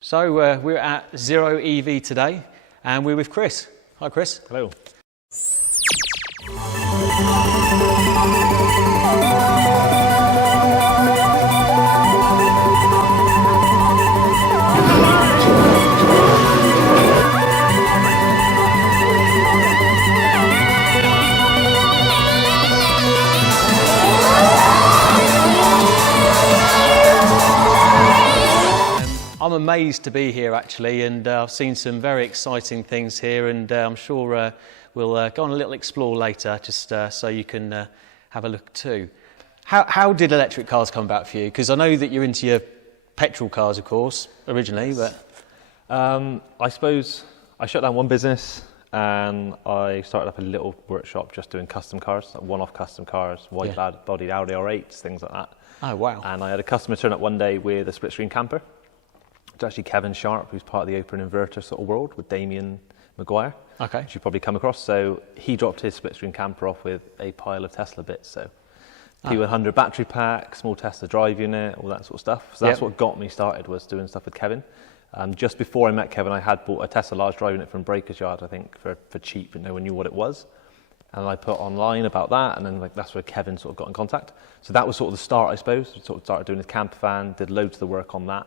So we're at Zero EV today, and we're with Chris. Hi, Chris. Hello. I'm amazed to be here actually, and I've seen some very exciting things here, and I'm sure we'll go on a little explore later, just so you can have a look too. How did electric cars come about for you? Because I know that you're into your petrol cars, of course, originally, but... I suppose I shut down one business and I started up a little workshop just doing custom cars, like one-off custom cars, wide-bodied Audi R8s, things like that. Oh, wow. And I had a customer turn up one day with a split-screen camper. It's actually Kevin Sharp, who's part of the open inverter sort of world with Damien Maguire. Okay. Which you've probably come across. So he dropped his split-screen camper off with a pile of Tesla bits. So P100 battery pack, small Tesla drive unit, all that sort of stuff. So that's what got me started, was doing stuff with Kevin. Just before I met Kevin, I had bought a Tesla large drive unit from Breaker's Yard, I think, for cheap, but no one knew what it was. And I put online about that, and then that's where Kevin sort of got in contact. So that was sort of the start, I suppose. We sort of started doing his camper van, did loads of the work on that.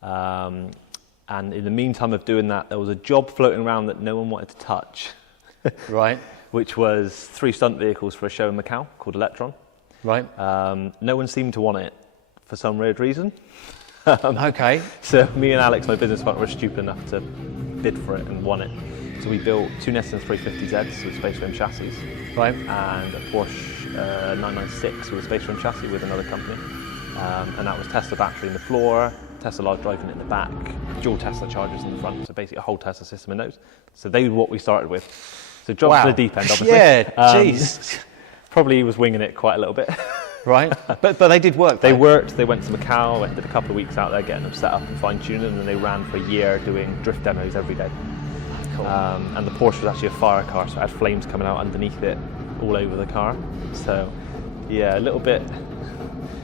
And in the meantime of doing that, there was a job floating around that no one wanted to touch. Right. Which was 3 stunt vehicles for a show in Macau called Electron. Right. No one seemed to want it for some weird reason. Okay. So me and Alex, my business partner, were stupid enough to bid for it and won it. So we built 2 Nissan 350Zs with space frame chassis. Right. And a Porsche 996 with a space frame chassis with another company. And that was Tesla battery in the floor, Tesla large drive unit in the back, dual Tesla chargers in the front, so basically a whole Tesla system in those. So they were what we started with. So jumped to the deep end, obviously. Yeah, jeez. Probably was winging it quite a little bit. Right, but they did work. They worked, they went to Macau, I did a couple of weeks out there getting them set up and fine-tuned, and then they ran for a year doing drift demos every day. Cool. And the Porsche was actually a fire car, so it had flames coming out underneath it all over the car. So yeah, a little bit...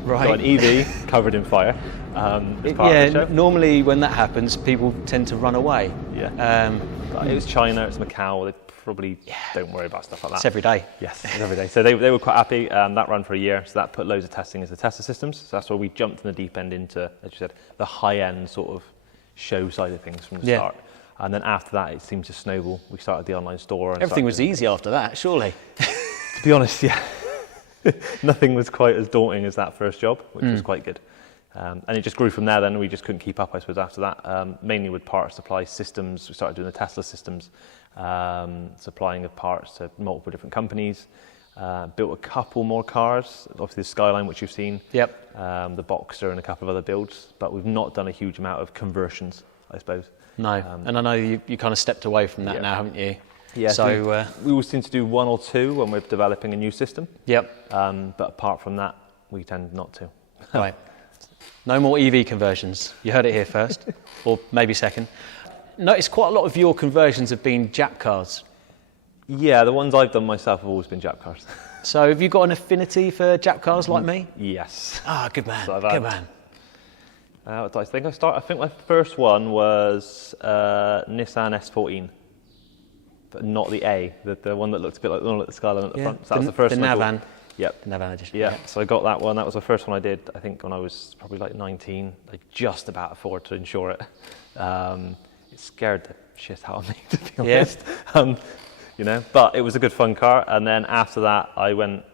Right. Got an EV covered in fire. As part of the show. Normally when that happens, people tend to run away. Yeah. But it was China, it's Macau. They probably don't worry about stuff like that. It's every day. Yes, it's every day. So they were quite happy. That ran for a year, so that put loads of testing into the Tesla systems. So that's where we jumped in the deep end into, as you said, the high-end sort of show side of things from the start. And then after that, it seemed to snowball. We started the online store. And everything was easy after that, surely. To be honest, yeah. Nothing was quite as daunting as that first job, which was quite good. And it just grew from there then. We just couldn't keep up, I suppose, after that. Mainly with parts supply systems. We started doing the Tesla systems, supplying of parts to multiple different companies. Built a couple more cars, obviously the Skyline, which you've seen. Yep. The Boxer and a couple of other builds. But we've not done a huge amount of conversions, I suppose. No, and I know you kind of stepped away from that now, haven't you? Yeah, so we always tend to do 1 or 2 when we're developing a new system. Yep. But apart from that, we tend not to. Right. No more EV conversions. You heard it here first, or maybe second. Notice quite a lot of your conversions have been Jap cars. Yeah, the ones I've done myself have always been Jap cars. So have you got an affinity for Jap cars like me? Yes. Ah, good man. So good man. What did I think? I think my first one was Nissan S14. But not the A, the one that looked a bit like the one at the Skyline at the front. So that was the first one. Navan. Yep. The Navan edition. Yeah, so I got that one. That was the first one I did, I think, when I was probably like 19. I just about afford to insure it. It scared the shit out of me, to be honest. You know, but it was a good fun car. And then after that, I went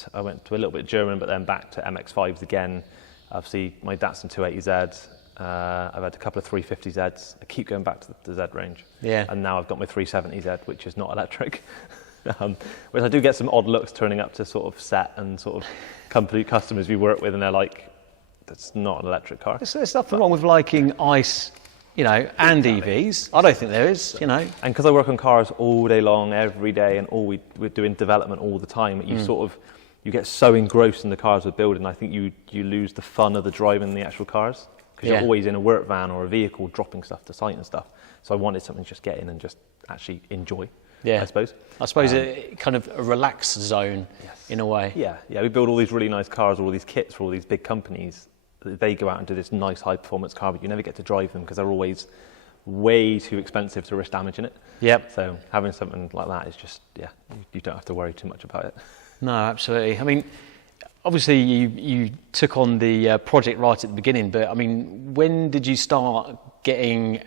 to a little bit German, but then back to MX5s again. Obviously, my Datsun 280Z. I've had a couple of 350Zs. I keep going back to the Z range. Yeah. And now I've got my 370Z, which is not electric. Whereas I do get some odd looks turning up to sort of set and sort of company customers we work with, and they're like, that's not an electric car. There's nothing wrong with liking ICE, you know, and EVs. I don't think there is, you know. And because I work on cars all day long, every day, and we're doing development all the time, you get so engrossed in the cars we're building, I think you lose the fun of the driving the actual cars. Because you're always in a work van or a vehicle dropping stuff to site and stuff. So I wanted something to just get in and just actually enjoy, I suppose. I suppose kind of a relaxed zone in a way. Yeah, we build all these really nice cars, all these kits for all these big companies. they go out and do this nice high performance car, but you never get to drive them because they're always way too expensive to risk damaging it. Yep. So having something like that is just, yeah, you don't have to worry too much about it. No, absolutely. I mean, obviously you took on the project right at the beginning, but I mean, when did you start getting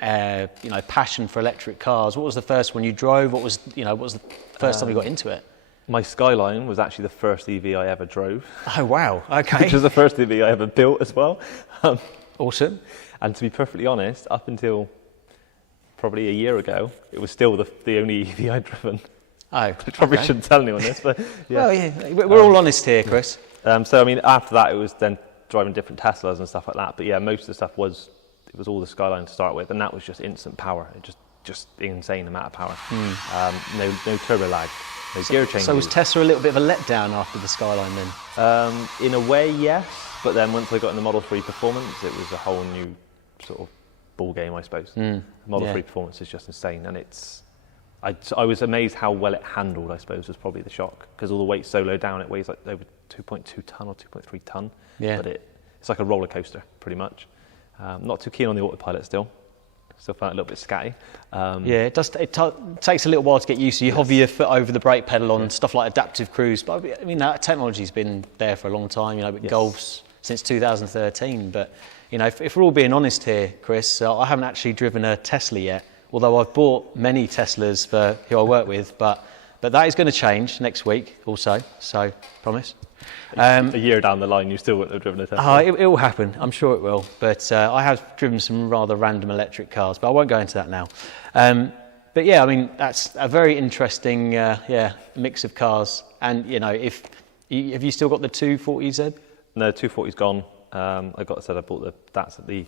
passion for electric cars? What was the first one you drove? What was the first time you got into it? My Skyline was actually the first EV I ever drove. Oh wow, okay. Which was the first EV I ever built as well. Awesome. And to be perfectly honest, up until probably a year ago, it was still the only EV I'd driven. Oh, I probably shouldn't tell anyone this, but yeah. Well, yeah, we're all honest here, Chris. So I mean, after that, it was then driving different Teslas and stuff like that. But yeah, most of the stuff was all the Skyline to start with, and that was just instant power. It just insane amount of power. No turbo lag, no gear changes. So was Tesla a little bit of a letdown after the Skyline then? In a way, yes. But then once I got in the Model 3 Performance, it was a whole new sort of ball game, I suppose. Model 3 Performance is just insane, and I was amazed how well it handled, I suppose, was probably the shock, because all the weight's so low down, it weighs like over 2.2 ton or 2.3 ton. Yeah. But it's like a roller coaster, pretty much. Not too keen on the autopilot still. Still find it a little bit scatty. Yeah, it does. It takes a little while to get used to. You hover your foot over the brake pedal on stuff like adaptive cruise. But I mean, that technology's been there for a long time. With Golfs since 2013. But if we're all being honest here, Chris, I haven't actually driven a Tesla yet. Although I've bought many Teslas for who I work with, but that is going to change next week also. So promise. A year down the line, you still wouldn't have driven a Tesla. It will happen. I'm sure it will. But I have driven some rather random electric cars, but I won't go into that now. But yeah, I mean, that's a very interesting mix of cars. And have you still got the 240Z? No, 240's gone. I bought that's at the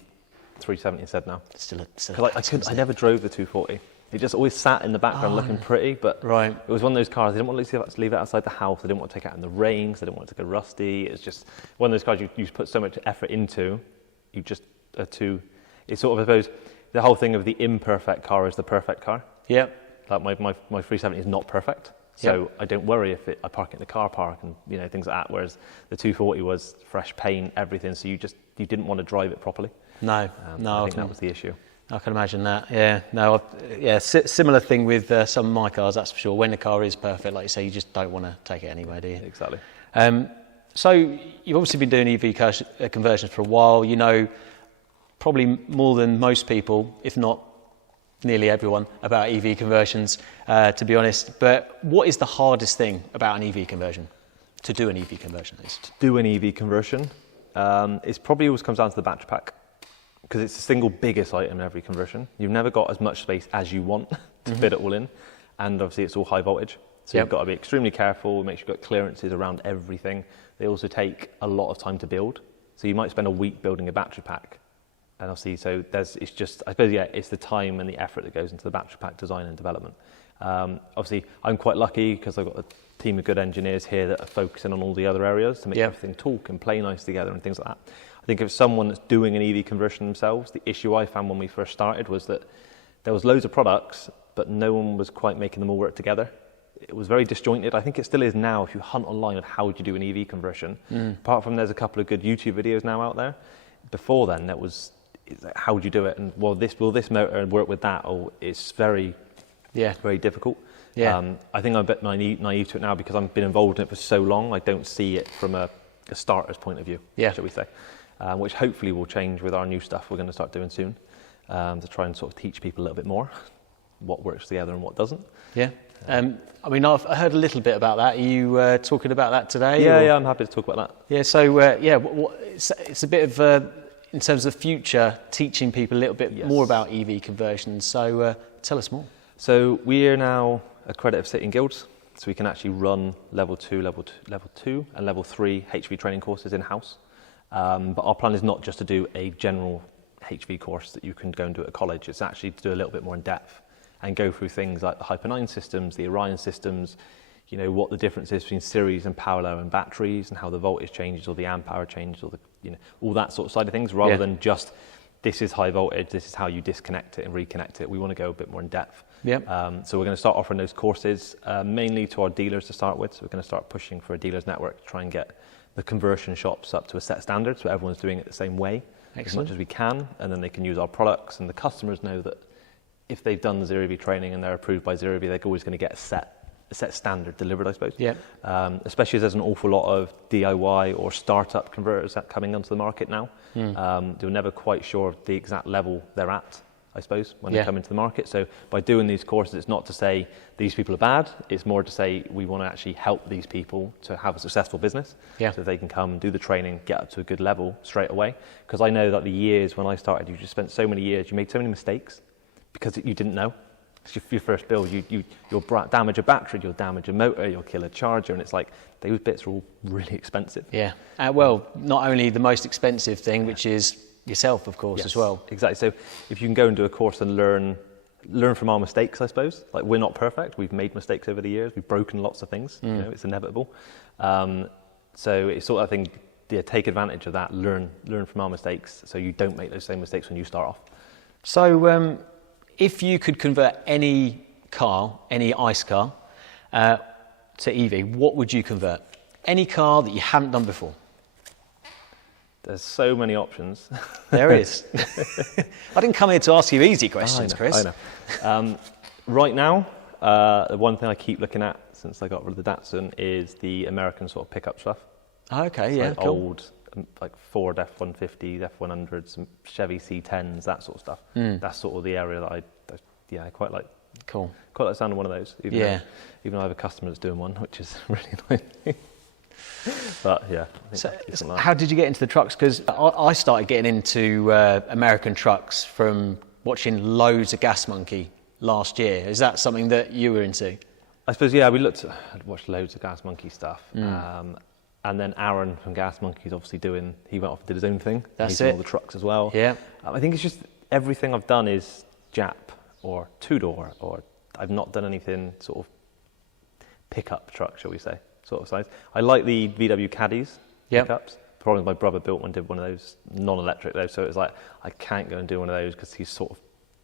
370 instead now. I never drove the 240. It just always sat in the background looking pretty, but right. It was one of those cars, I didn't want to leave it outside the house, I didn't want to take it out in the rain, because I didn't want it to go rusty. It was just one of those cars you put so much effort into, it's sort of, I suppose, the whole thing of the imperfect car is the perfect car. Yeah. Like my 370 is not perfect, so I don't worry if I park it in the car park and things like that, whereas the 240 was fresh paint, everything, so you didn't want to drive it properly. No, I think that was the issue. I can imagine that. Yeah, no, similar thing with some of my cars. That's for sure. When the car is perfect, like you say, you just don't want to take it anywhere, do you? Exactly. So you've obviously been doing EV conversions for a while. Probably more than most people, if not nearly everyone, about EV conversions. To be honest, but what is the hardest thing about an EV conversion? To do an EV conversion, at least. To do an EV conversion, it probably always comes down to the battery pack. Because it's the single biggest item in every conversion. You've never got as much space as you want to fit it all in. And obviously it's all high voltage. So you've got to be extremely careful, make sure you've got clearances around everything. They also take a lot of time to build. So you might spend a week building a battery pack. And obviously, it's the time and the effort that goes into the battery pack design and development. Obviously, I'm quite lucky because I've got a team of good engineers here that are focusing on all the other areas to make everything talk and play nice together and things like that. I think if someone that's doing an EV conversion themselves, the issue I found when we first started was that there was loads of products, but no one was quite making them all work together. It was very disjointed. I think it still is now if you hunt online of how would you do an EV conversion. Apart from there's a couple of good YouTube videos now out there. Before then, how would you do it? And will this motor work with that? Or it's very difficult. Yeah. I think I'm a bit naive to it now because I've been involved in it for so long. I don't see it from a starter's point of view, shall we say. Which hopefully will change with our new stuff we're going to start doing soon, to try and sort of teach people a little bit more what works together and what doesn't. Yeah. I mean, I've heard a little bit about that. Are you talking about that today? Yeah, I'm happy to talk about that. Yeah, so it's a bit of, in terms of future, teaching people a little bit more about EV conversions. So tell us more. So we are now accredited for sitting guilds, so we can actually run level 2 and level 3 HV training courses in-house. But our plan is not just to do a general HV course that you can go and do at college. It's actually to do a little bit more in depth and go through things like the Hyper 9 systems, the Orion systems, what the difference is between series and parallel and batteries and how the voltage changes or the amp hour changes or all that sort of side of things rather than just this is high voltage, this is how you disconnect it and reconnect it. We want to go a bit more in depth. So we're going to start offering those courses mainly to our dealers to start with. So we're going to start pushing for a dealers network to try and get the conversion shops up to a set standard, so everyone's doing it the same way as much as we can, and then they can use our products, and the customers know that if they've done the zero EV training and they're approved by zero EV, they're always going to get a set standard delivered, I suppose. Yeah. Especially as there's an awful lot of DIY or startup converters that coming onto the market now. You're never quite sure of the exact level they're at, I suppose, when they come into the market. So by doing these courses, it's not to say these people are bad. It's more to say we want to actually help these people to have a successful business. Yeah. So they can come, do the training, get up to a good level straight away. Because I know that the years when I started, you just spent so many years, you made so many mistakes because you didn't know. It's your first build, you'll damage a battery, you'll damage a motor, you'll kill a charger, and it's like, those bits are all really expensive. Yeah, well, not only the most expensive thing, which is yourself, of course, as well. Exactly, so if you can go and do a course and learn from our mistakes, I suppose. Like, we're not perfect, we've made mistakes over the years, we've broken lots of things, you know, it's inevitable. So it's sort of, I think, take advantage of that, learn from our mistakes, so you don't make those same mistakes when you start off. So, if you could convert any car, any ICE car, to EV, what would you convert? Any car that you hadn't done before? There's so many options. There is. I didn't come here to ask you easy questions, Chris. I know. Right now, the one thing I keep looking at since I got rid of the Datsun is the American sort of pickup stuff. Okay, like old, like Ford F-150s, F-100s, some Chevy C10s, that sort of stuff. That's sort of the area that I quite like. Cool. Quite like the sound of one of those. Even though I have a customer that's doing one, which is really annoying. But yeah. So how did you get into the trucks? Because I started getting into American trucks from watching loads of Gas Monkey last year. Is that something that you were into? I suppose, yeah, I'd watched loads of Gas Monkey stuff. And then Aaron from Gas Monkey's obviously he went off and did his own thing. That's He's doing all the trucks as well. Yeah. I think it's just everything I've done is Jap or two-door, or I've not done anything sort of pickup truck, shall we say, sort of size. I like the VW Caddies pickups. The problem is my brother built one, did one of those non-electric though, so it was like, I can't go and do one of those because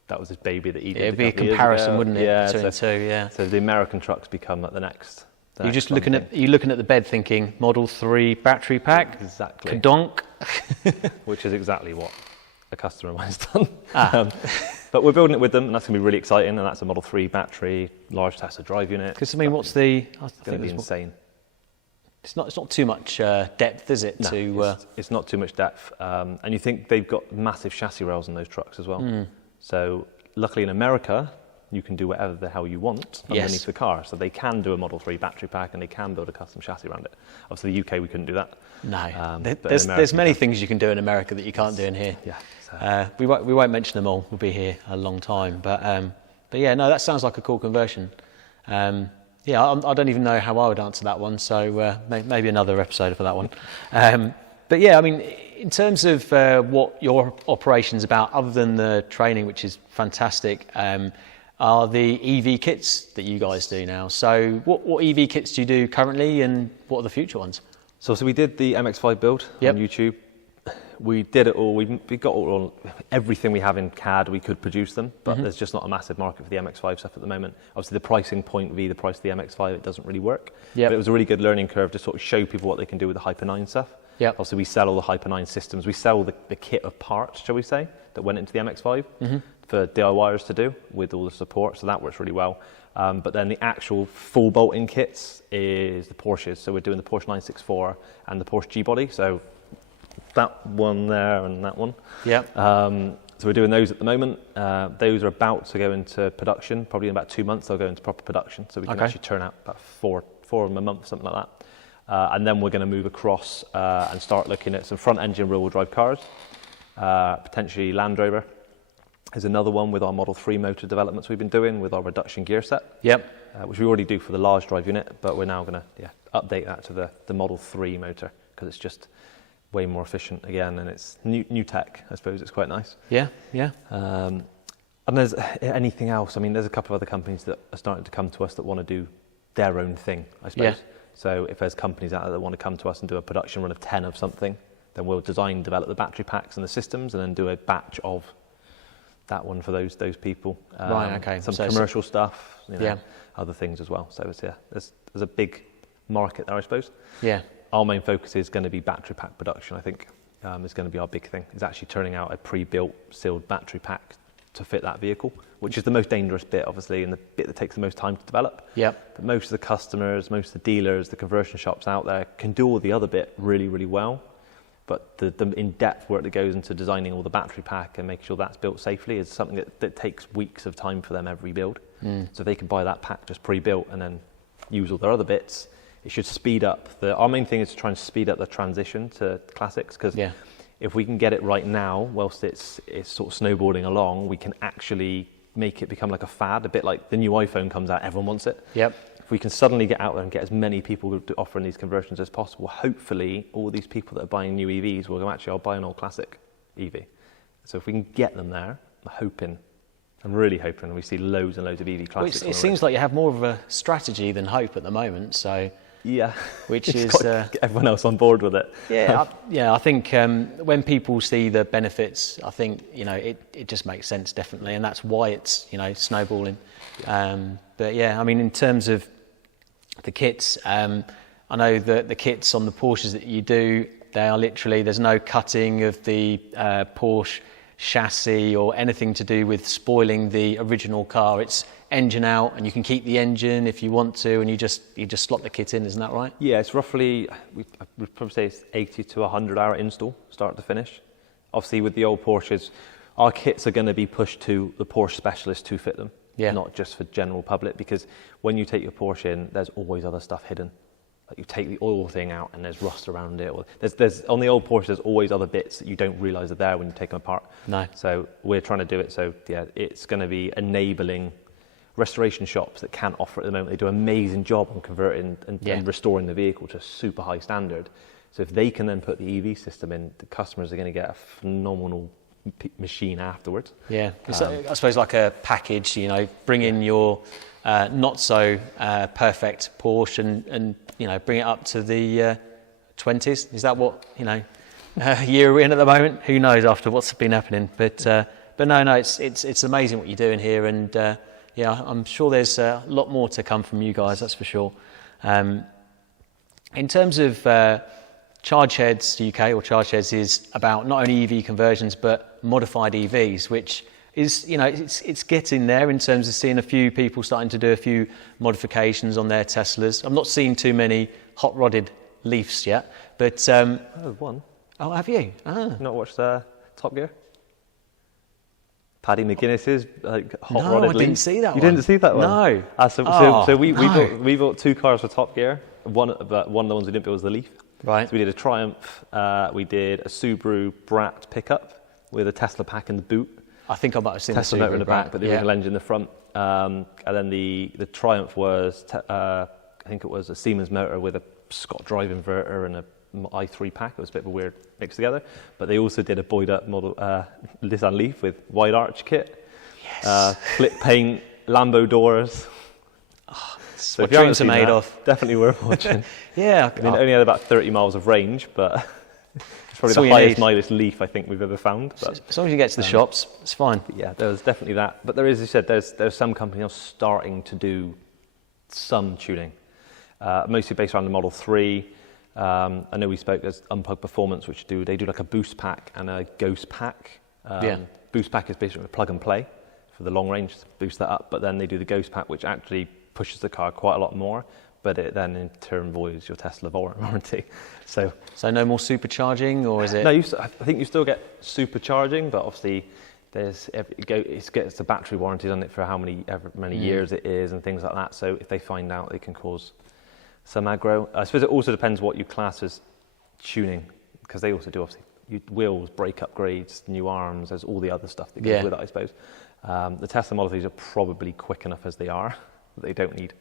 that was his baby that he did. It'd be a comparison, wouldn't it, between the two, yeah. So the American trucks become like the next. You're just looking at the bed thinking, Model 3 battery pack, exactly. Kadonk. Which is exactly what a customer of mine's done. But we're building it with them, and that's going to be really exciting, and that's a Model 3 battery, large Tesla drive unit. Because, I mean, what's the... It's going to be insane. It's not too much depth, is it? No, it's not too much depth. And you think they've got massive chassis rails in those trucks as well. So, luckily in America, you can do whatever the hell you want underneath the car. So they can do a Model 3 battery pack and they can build a custom chassis around it. Obviously, the UK, we couldn't do that. No, there's many things you can do in America that you can't do in here. Yeah. So. We won't mention them all. We'll be here a long time. But yeah, no, that sounds like a cool conversion. I don't even know how I would answer that one. So maybe another episode for that one. But yeah, I mean, in terms of what your operation's about, other than the training, which is fantastic, are the EV kits that you guys do now. So what EV kits do you do currently, and what are the future ones? So we did the MX5 build on YouTube. We did it all. We got everything we have in CAD. We could produce them, but there's just not a massive market for the MX5 stuff at the moment. Obviously, the pricing point the price of the MX5, it doesn't really work. But it was a really good learning curve to sort of show people what they can do with the Hyper 9 stuff. Obviously, we sell all the Hyper 9 systems. We sell the kit of parts, shall we say, that went into the MX5 for DIYers to do with all the support. So that works really well. But then the actual full bolt-in kits is the Porsches. So we're doing the Porsche 964 and the Porsche G-Body. So that one there and that one. So we're doing those at the moment. Those are about to go into production. Probably in about 2 months they'll go into proper production. So we can actually turn out about four of them a month, something like that. And then we're going to move across and start looking at some front-engine rear-wheel drive cars, potentially Land Rover. There's another one with our Model 3 motor developments we've been doing with our reduction gear set, which we already do for the large drive unit, but we're now going to update that to the Model 3 motor because it's just way more efficient again, and it's new tech. I suppose it's quite nice. And there's anything else. I mean, there's a couple of other companies that are starting to come to us that want to do their own thing, I suppose. So if there's companies out there that want to come to us and do a production run of 10 of something, then we'll develop the battery packs and the systems, and then do a batch of that one for those people. Some commercial stuff, other things as well. So it's, there's a big market there, I suppose. our main focus is going to be battery pack production. I think is going to be our big thing. Is actually turning out a pre-built sealed battery pack to fit that vehicle, which is the most dangerous bit, obviously, and the bit that takes the most time to develop. Yep. But most of the customers, most of the dealers, the conversion shops out there can do all the other bit really, really well. But the in-depth work that goes into designing all the battery pack and making sure that's built safely is something that takes weeks of time for them every build. So if they can buy that pack just pre-built and then use all their other bits, it should speed up. Our main thing is to try and speed up the transition to classics, because if we can get it right now, whilst it's sort of snowboarding along, we can actually make it become like a fad, a bit like the new iPhone comes out, everyone wants it. Yep. If we can suddenly get out there and get as many people offering these conversions as possible, hopefully all these people that are buying new EVs will go, actually, I'll buy an old classic EV. So if we can get them there, I'm really hoping we see loads and loads of EV classics. It seems like you have more of a strategy than hope at the moment, so... Yeah, which is get everyone else on board with it. I think when people see the benefits, I think it just makes sense, definitely, and that's why it's snowballing. But yeah, I mean, in terms of the kits, I know that the kits on the Porsches that you do, they are literally, there's no cutting of the Porsche chassis or anything to do with spoiling the original car. It's engine out, and you can keep the engine if you want to, and you just slot the kit in, isn't that right? Yeah, it's roughly, we'd probably say it's 80 to 100 hour install, start to finish. Obviously with the old Porsches, our kits are going to be pushed to the Porsche specialist to fit them, not just for general public, because when you take your Porsche in, there's always other stuff hidden. Like you take the oil thing out and there's rust around it, or there's on the old Porsche there's always other bits that you don't realise are there when you take them apart. No. So we're trying to do it, so yeah, it's going to be enabling restoration shops that can't offer it at the moment. They do an amazing job on converting and restoring the vehicle to a super high standard. So if they can then put the EV system in, the customers are going to get a phenomenal machine afterwards. Yeah, I suppose like a package, bring in your not so perfect Porsche and bring it up to the 20s. Is that what year we're in at the moment? Who knows after what's been happening? But no, it's amazing what you're doing here, and I'm sure there's a lot more to come from you guys, that's for sure. In terms of Chargeheads UK, or Chargeheads is about not only EV conversions but modified EVs, which is, it's getting there in terms of seeing a few people starting to do a few modifications on their Teslas. I'm not seeing too many hot-rodded Leafs yet, but... one. Oh, have you? Not watched Top Gear? Paddy McGuinness's hot-rodded Leaf. I didn't see that one. You didn't see that one? No. So we bought 2 cars for Top Gear. One of the ones we didn't build was the Leaf. Right. So we did a Triumph, we did a Subaru Brat pickup with a Tesla pack in the boot. I think I might have seen Tesla the Subaru motor in the back, but the original engine in the front. And then the Triumph was, I think it was a Siemens motor with a Scott drive inverter and a i3 pack. It was a bit of a weird mix together. But they also did a buoyed up model Nissan Leaf with wide arch kit, split paint, Lambo doors. So what dreams are made of. Definitely worth watching. Yeah. I mean, it only had about 30 miles of range, but it's probably the highest mileage Leaf I think we've ever found. But, as long as you get to the shops, it's fine. Yeah, there was definitely that. But there is, as you said, there's some companies starting to do some tuning, mostly based around the Model 3. I know we spoke, there's Unplugged Performance, which they do like a boost pack and a ghost pack. Boost pack is basically a plug and play for the long range, to boost that up. But then they do the ghost pack, which actually pushes the car quite a lot more, but it then in turn voids your Tesla warranty. So no more supercharging, or is it? No, I think you still get supercharging, but obviously it gets the battery warranty on it for how many years it is and things like that. So if they find out, they can cause some aggro. I suppose it also depends what you class as tuning, because they also do obviously wheels, brake upgrades, new arms. There's all the other stuff that goes with it, I suppose. The Tesla Model 3s are probably quick enough as they are. They don't need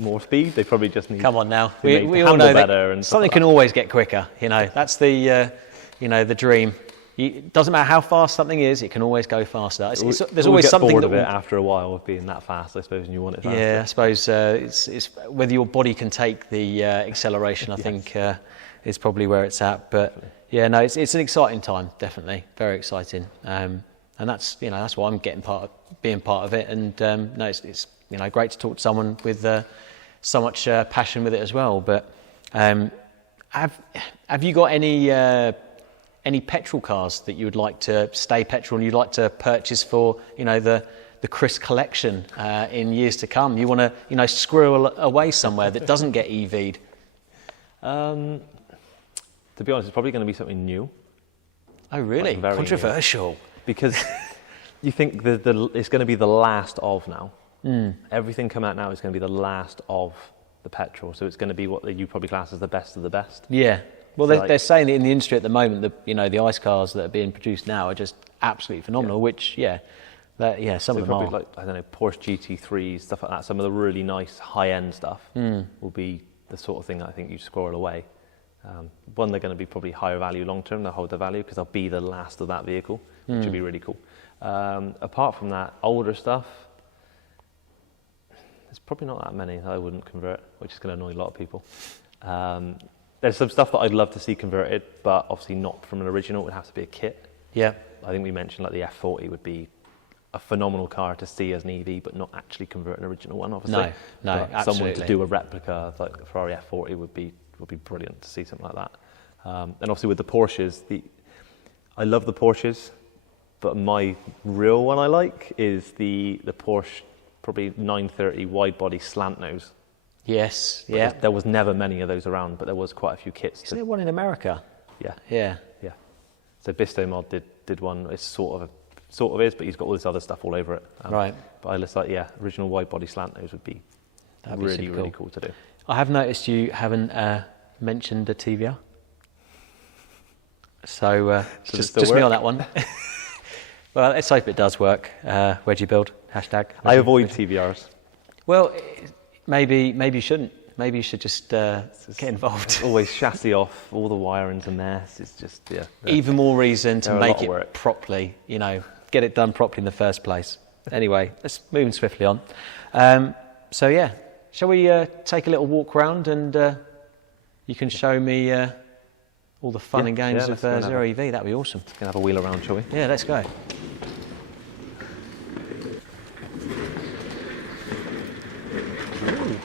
more speed. They probably just need. Come on now, we all know that something can always get quicker. That's the the dream. It doesn't matter how fast something is; it can always go faster. There's always something bored that of it after a while of being that fast, I suppose, and you want it faster. Yeah, I suppose it's whether your body can take the acceleration. I think is probably where it's at. But yeah, no, it's an exciting time, definitely, very exciting. And that's that's why I'm being part of it. And no, it's great to talk to someone with so much passion with it as well. But Have you got any petrol cars that you would like to stay petrol and you'd like to purchase for, you know, the Chris collection in years to come? You want to, you know, squirrel away somewhere that doesn't get EV'd? To be honest, it's probably going to be something new. Oh, really? Like controversial. New. Because you think it's going to be the last of now. Everything come out now is going to be the last of the petrol. So it's going to be what you probably class as the best of the best. Yeah. Well, So they're saying that in the industry at the moment, the ICE cars that are being produced now are just absolutely phenomenal. Which, some of them probably are. like, I don't know, Porsche GT3s, stuff like that. Some of the really nice high-end stuff will be the sort of thing that I think you squirrel away. One, they're going to be probably higher value long term. They'll hold their value because they'll be the last of that vehicle, which would be really cool. Apart from that, older stuff, there's probably not that many that I wouldn't convert, which is going to annoy a lot of people. There's some stuff that I'd love to see converted, but obviously not from an original. It would have to be a kit. Yeah. I think we mentioned like the F40 would be a phenomenal car to see as an EV, but not actually convert an original one, obviously. No, but absolutely. someone to do a replica like the Ferrari F40 would be brilliant to see something like that. And obviously with the Porsches, I love the Porsches, but my real one I like is the Porsche probably 930 wide body slant nose. Yes, But yeah. there was never many of those around, but there was quite a few kits. Isn't there one in America? Yeah. Yeah. Yeah. So Bisto Mod did one. It's sort of is, but he's got all this other stuff all over it. Right. But I just like, original wide body slant nose would be That'd be really, super really cool. cool to do. I have noticed you haven't mentioned a TVR. So just me on that one. Well, let's hope it does work. Wedgie build, hashtag. I avoid TVRs. Well, maybe you shouldn't. Maybe you should just get involved. Always chassis off, all the wiring's a mess. It's just, Even more reason to They're a make lot of it work. properly, get it done properly in the first place. Anyway, let's move swiftly on. Shall we take a little walk around and you can show me all the fun and games of Zero EV? That'd be awesome. Gonna have a wheel around, shall we? Yeah, let's go. Ooh.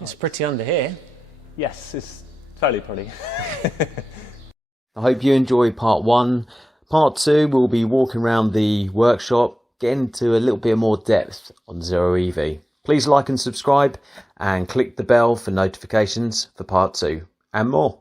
It's pretty under here. Yes, it's fairly pretty. I hope you enjoyed part one. Part two, we'll be walking around the workshop, getting into a little bit more depth on Zero EV. Please like and subscribe and click the bell for notifications for part two and more.